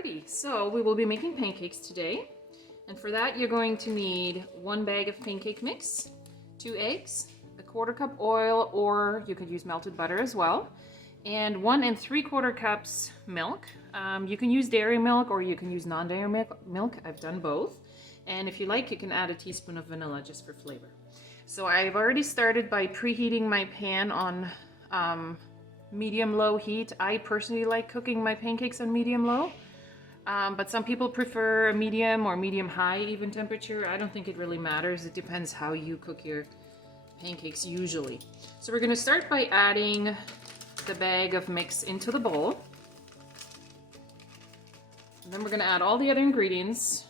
Alrighty, so we will be making pancakes today. And for that, you're going to need 1 bag of pancake mix, 2 eggs, a 1/4 cup oil, or you could use melted butter as well, and 1 3/4 cups milk. You can use dairy milk or you can use non-dairy milk. I've done both. And if you like, you can add a teaspoon of vanilla just for flavor. So I've already started by preheating my pan on medium-low heat. I personally like cooking my pancakes on medium-low, but some people prefer a medium or medium-high even temperature. I don't think it really matters. It depends how you cook your pancakes usually. So we're going to start by adding the bag of mix into the bowl. And then we're going to add all the other ingredients.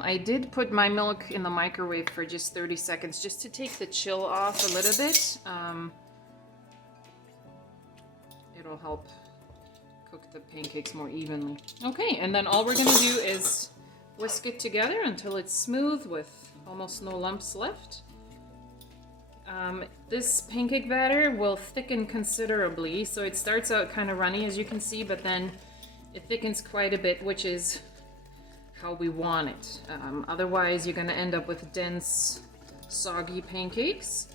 I did put my milk in the microwave for just 30 seconds just to take the chill off a little bit. It'll help cook the pancakes more evenly. Okay, and then all we're going to do is whisk it together until it's smooth with almost no lumps left. This pancake batter will thicken considerably, so it starts out kind of runny as you can see, but then it thickens quite a bit, which is how we want it. Otherwise you're going to end up with dense, soggy pancakes.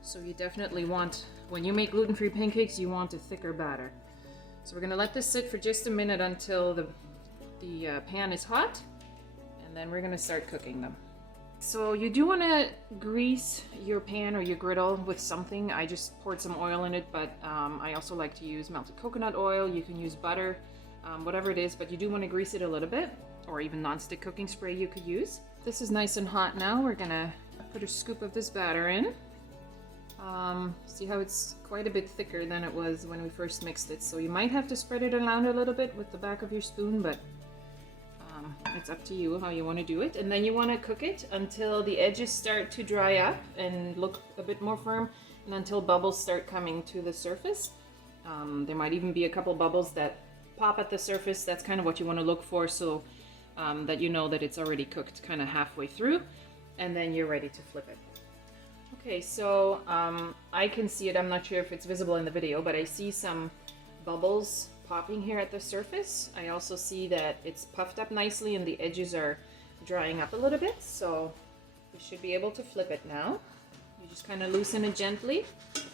So you definitely want, when you make gluten-free pancakes, you want a thicker batter. So we're going to let this sit for just a minute until the pan is hot, and then we're going to start cooking them. So you do want to grease your pan or your griddle with something. I just poured some oil in it, but I also like to use melted coconut oil. You can use butter, whatever it is, but you do want to grease it a little bit, or even non-stick cooking spray you could use. This is nice and hot now. We're gonna put a scoop of this batter in. See how it's quite a bit thicker than it was when we first mixed it, so you might have to spread it around a little bit with the back of your spoon, but it's up to you how you want to do it. And then you want to cook it until the edges start to dry up and look a bit more firm, and until bubbles start coming to the surface. There might even be a couple bubbles that pop at the surface. That's kind of what you want to look for, so that you know that it's already cooked kind of halfway through, and then you're ready to flip it. Okay, so I can see it. I'm not sure if it's visible in the video, but I see some bubbles popping here at the surface. I also see that it's puffed up nicely and the edges are drying up a little bit, so we should be able to flip it now. You just kind of loosen it gently. If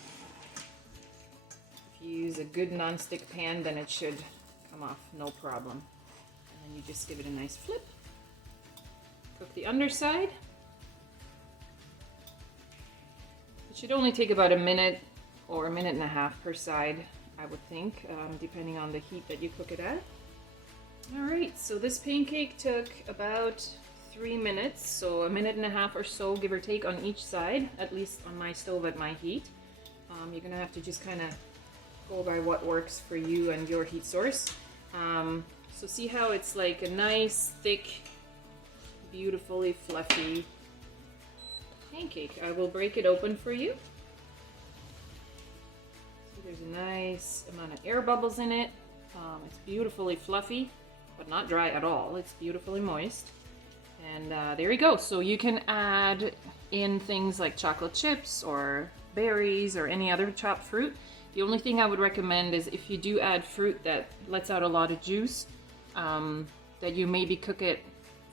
you use a good non-stick pan, then it should come off no problem. And you just give it a nice flip. Cook the underside. It should only take about a minute or a minute and a half per side, I would think, depending on the heat that you cook it at. Alright, so this pancake took about 3 minutes, so a minute and a half or so, give or take, on each side, at least on my stove at my heat. You're going to have to just kind of go by what works for you and your heat source. So see how it's like a nice, thick, beautifully fluffy pancake. I will break it open for you. So there's a nice amount of air bubbles in it. It's beautifully fluffy, but not dry at all. It's beautifully moist. And there you go. So you can add in things like chocolate chips or berries or any other chopped fruit. The only thing I would recommend is if you do add fruit that lets out a lot of juice, that you maybe cook it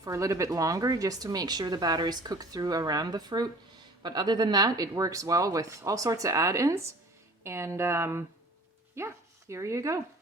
for a little bit longer just to make sure the batter is cooked through around the fruit. But other than that, it works well with all sorts of add-ins. And yeah, here you go.